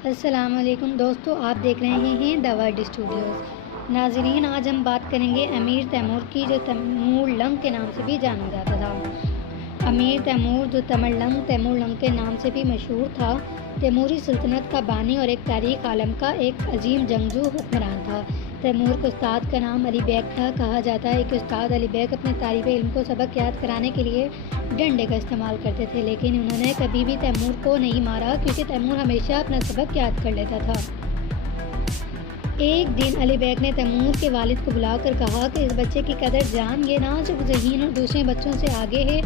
السلام علیکم دوستو، آپ دیکھ رہے ہیں دا ورلڈ اسٹوڈیوز۔ ناظرین، آج ہم بات کریں گے امیر تیمور کی، جو تیمور لنگ کے نام سے بھی جانا جاتا تھا۔ امیر تیمور، جو تیمور لنگ کے نام سے بھی مشہور تھا، تیموری سلطنت کا بانی اور ایک تاریخ عالم کا ایک عظیم جنگجو حکمران تھا۔ تیمور کے استاد کا نام علی بیگ تھا۔ کہا جاتا ہے کہ استاد علی بیگ اپنے طالب علم کو سبق یاد کرانے کے لیے ڈنڈے کا استعمال کرتے تھے، لیکن انہوں نے کبھی بھی تیمور کو نہیں مارا، کیونکہ تیمور ہمیشہ اپنا سبق یاد کر لیتا تھا۔ ایک دن علی بیگ نے تیمور کے والد کو بلا کر کہا کہ اس بچے کی قدر جان، یہ نہ صرف ذہین اور دوسرے بچوں سے آگے ہے،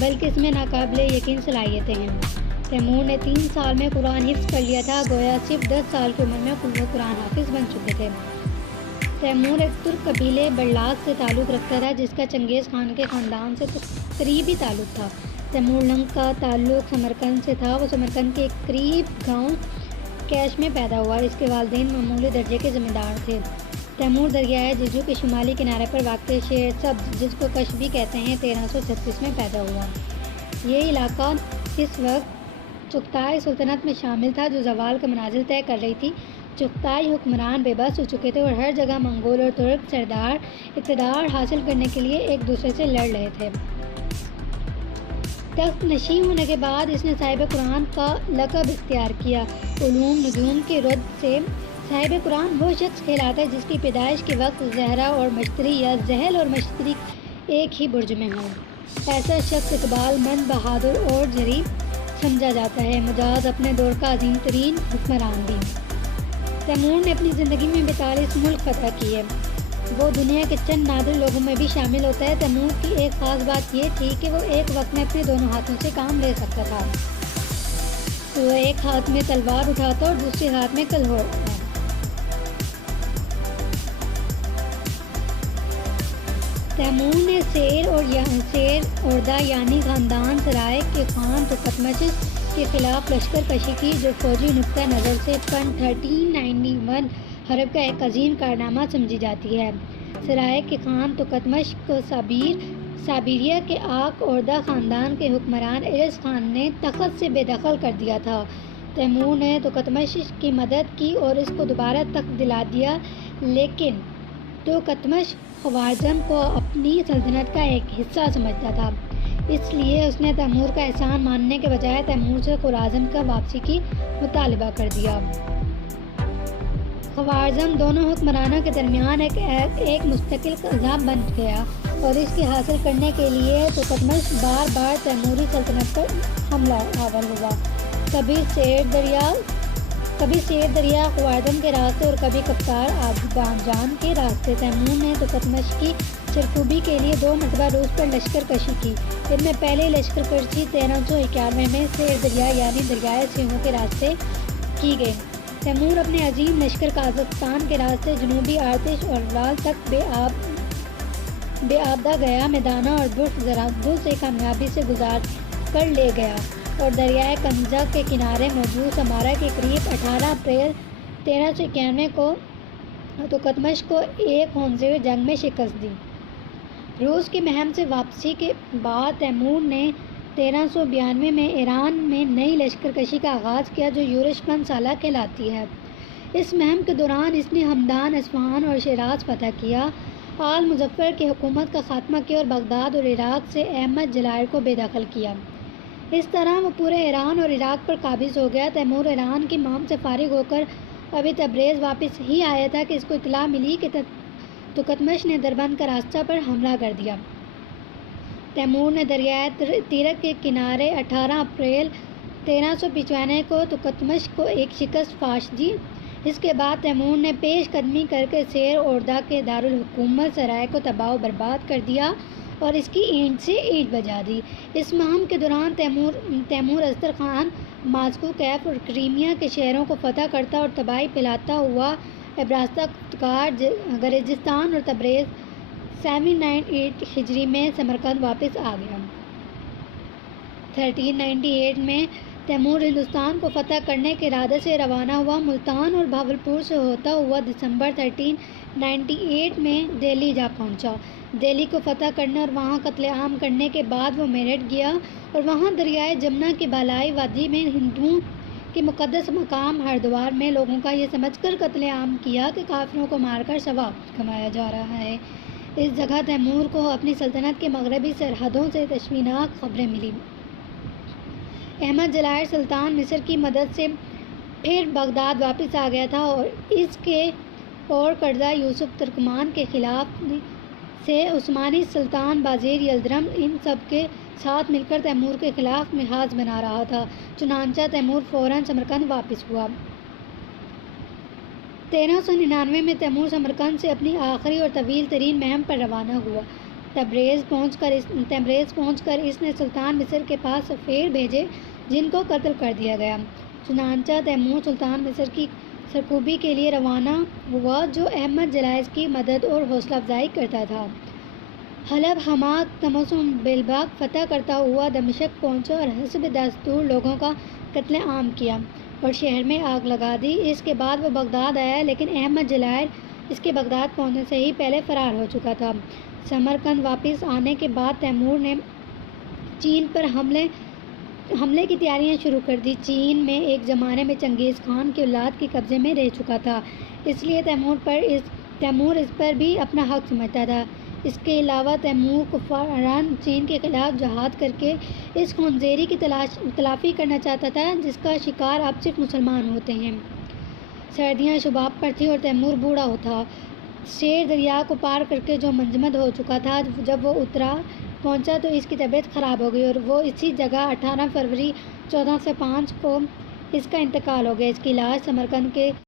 بلکہ اس میں ناقابل یقین صلاحیتیں ہیں۔ تیمور نے 3 سال میں قرآن حفظ کر لیا تھا، گویا صرف 10 سال کی عمر میں وہ قرآن حافظ بن چکے تھے۔ تیمور ایک ترک قبیلے برلاق سے تعلق رکھتا تھا، جس کا چنگیز خان کے خاندان سے قریبی تعلق تھا۔ تیمور لنگ کا تعلق سمرقند سے تھا۔ وہ سمرقند کے ایک قریب گاؤں کیش میں پیدا ہوا۔ اس کے والدین معمولی درجے کے زمیندار تھے۔ تیمور دریائے ججو کے شمالی کنارے پر واقع شہر سبز، جس کو کش بھی کہتے ہیں، 1336 میں پیدا ہوا۔ یہ علاقہ اس وقت چغتائی سلطنت میں شامل تھا، جو زوال کا منازل طے کر رہی تھی۔ چغتائی حکمران بے بس ہو چکے تھے اور ہر جگہ منگول اور ترک سردار اقتدار حاصل کرنے کے لیے ایک دوسرے سے لڑ رہے تھے۔ تخت نشین ہونے کے بعد اس نے صاحب قرآن کا لقب اختیار کیا۔ علوم نجوم کے رد سے صاحب قرآن وہ شخص کہلاتا ہے جس کی پیدائش کے وقت زہرہ اور مشتری یا زحل اور مشتری ایک ہی برج میں ہوں۔ ایسا شخص اقبال مند، بہادر اور جری سمجھا جاتا ہے۔ مجاز اپنے دور کا عظیم ترین حکمران بھی۔ تیمور نے اپنی زندگی میں 42 ملک فتح کیے۔ وہ دنیا کے چند نادر لوگوں میں بھی شامل ہوتا ہے۔ تیمور کی ایک خاص بات یہ تھی کہ وہ ایک وقت میں اپنے دونوں ہاتھوں سے کام لے سکتا تھا۔ وہ ایک ہاتھ میں تلوار اٹھاتا اور دوسرے ہاتھ میں کلہوڑ۔ تیمور نے سیر اوردا یعنی خاندان سرائے کے خان تحتمش کے خلاف لشکر کشی کی، جو فوجی نقطہ نظر سے 1391 حرب کا ایک عظیم کارنامہ سمجھی جاتی ہے۔ سرائے کے خان تحتمش کو سابیریا کے آک اوردا خاندان کے حکمران ارس خان نے تخت سے بے دخل کر دیا تھا۔ تیمور نے تحتمش کی مدد کی اور اس کو دوبارہ تخت دلا دیا، لیکن تحتمش خوارزم کو اپنی سلطنت کا ایک حصہ سمجھتا تھا، اس لیے اس نے تیمور کا احسان ماننے کے بجائے تیمور سے خوارزم کا واپسی کی مطالبہ کر دیا۔ خوارزم دونوں حکمرانوں کے درمیان ایک مستقل عذاب بن گیا اور اس کے حاصل کرنے کے لیے تحتمش بار بار تیموری سلطنت پر حملہ آور ہوا۔ کبھی سیر دریا خوارزم کے راستے اور کبھی کپتار آذربائیجان کے راستے۔ تیمور نے تحتمش کی سرکوبی کے لیے 2 مرتبہ روس پر لشکر کشی کی۔ ان میں پہلی لشکر کشی 1391 میں سیر دریا یعنی دریائے سیہوں کے راستے کی گئی۔ تیمور اپنے عظیم لشکر قازقستان کے راستے جنوبی آتش اور رال تک بے آبدہ گیا میدانہ اور برف سے کامیابی سے گزار کر لے گیا اور دریائے کنزا کے کنارے موجود سمارا کے قریب 18 اپریل 1391 کو تحتمش کو ایک خونزیر جنگ میں شکست دی۔ روس کی مہم سے واپسی کے بعد تیمور نے 1392 میں ایران میں نئی لشکر کشی کا آغاز کیا، جو یورش 5 سالہ کہلاتی ہے۔ اس مہم کے دوران اس نے ہمدان، اصفہان اور شیراز فتح کیا، آل مظفر کی حکومت کا خاتمہ کیا اور بغداد اور عراق سے احمد جلائر کو بے دخل کیا۔ اس طرح وہ پورے ایران اور عراق پر قابض ہو گیا۔ تیمور ایران کی مہم سے فارغ ہو کر ابھی تبریز واپس ہی آیا تھا کہ اس کو اطلاع ملی کہ تحتمش نے دربند کا راستہ پر حملہ کر دیا۔ تیمور نے دریائے تیرک کے کنارے 18 اپریل 1395 کو تحتمش کو ایک شکست فاش دی۔ اس کے بعد تیمور نے پیش قدمی کر کے سیر اوردا کے دارالحکومت سرائے کو تباہ و برباد کر دیا اور اس کی اینٹ سے اینٹ بجا دی۔ اس مہم کے دوران تیمور ازترخان، ماسکو، کیف اور کریمیا کے شہروں کو فتح کرتا اور تباہی پھیلاتا ہوا عبرستان، گرجستان اور تبریز 798 ہجری میں سمرقند واپس آ گیا۔ 1398 میں تیمور ہندوستان کو فتح کرنے کے ارادے سے روانہ ہوا۔ ملتان اور بھاولپور سے ہوتا ہوا دسمبر 1398 میں دہلی جا پہنچا۔ دہلی کو فتح کرنے اور وہاں قتل عام کرنے کے بعد وہ میرٹھ گیا اور وہاں دریائے جمنا کی بالائی وادی میں ہندوؤں کہ مقدس مقام ہردوار میں لوگوں کا یہ سمجھ کر قتل عام کیا کہ کافروں کو مار کر ثواب کمایا جا رہا ہے۔ اس جگہ تیمور کو اپنی سلطنت کے مغربی سرحدوں سے تشویشناک خبریں ملیں۔ احمد جلائر سلطان مصر کی مدد سے پھر بغداد واپس آ گیا تھا اور اس کے اور قرضہ یوسف ترکمان کے خلاف سے عثمانی سلطان بازیر یلدرم ان سب کے ساتھ مل کر تیمور کے خلاف محاذ بنا رہا تھا۔ چنانچہ تیمور فوراً سمرقند واپس ہوا۔ 1399 میں تیمور سمرقند سے اپنی آخری اور طویل ترین مہم پر روانہ ہوا۔ تبریز پہنچ کر اس نے سلطان مصر کے پاس سفیر بھیجے جن کو قتل کر دیا گیا۔ چنانچہ تیمور سلطان مصر کی سرکوبی کے لیے روانہ ہوا جو احمد جلائر کی مدد اور حوصلہ افزائی کرتا تھا۔ حلب، حماة، تمس و بیلباک فتح کرتا ہوا دمشق پہنچا اور حسب دستور لوگوں کا قتل عام کیا اور شہر میں آگ لگا دی۔ اس کے بعد وہ بغداد آیا لیکن احمد جلائر اس کے بغداد پہنچنے سے ہی پہلے فرار ہو چکا تھا۔ سمرقند واپس آنے کے بعد تیمور نے چین پر حملے کی تیاریاں شروع کر دی۔ چین میں ایک زمانے میں چنگیز خان کی اولاد کے قبضے میں رہ چکا تھا، اس لیے تیمور اس پر بھی اپنا حق سمجھتا تھا۔ اس کے علاوہ تیمور کفاران چین کے خلاف جہاد کر کے اس خونریزی کی تلافی کرنا چاہتا تھا جس کا شکار اب صرف مسلمان ہوتے ہیں۔ سردیاں شباب پر تھیں اور تیمور بوڑھا تھا۔ شیر دریا کو پار کر کے جو منجمد ہو چکا تھا، جب وہ اترا پہنچا تو اس کی طبیعت خراب ہو گئی اور وہ اسی جگہ 18 فروری 1405 کو اس کا انتقال ہو گیا۔ اس کی لاش سمرقند کے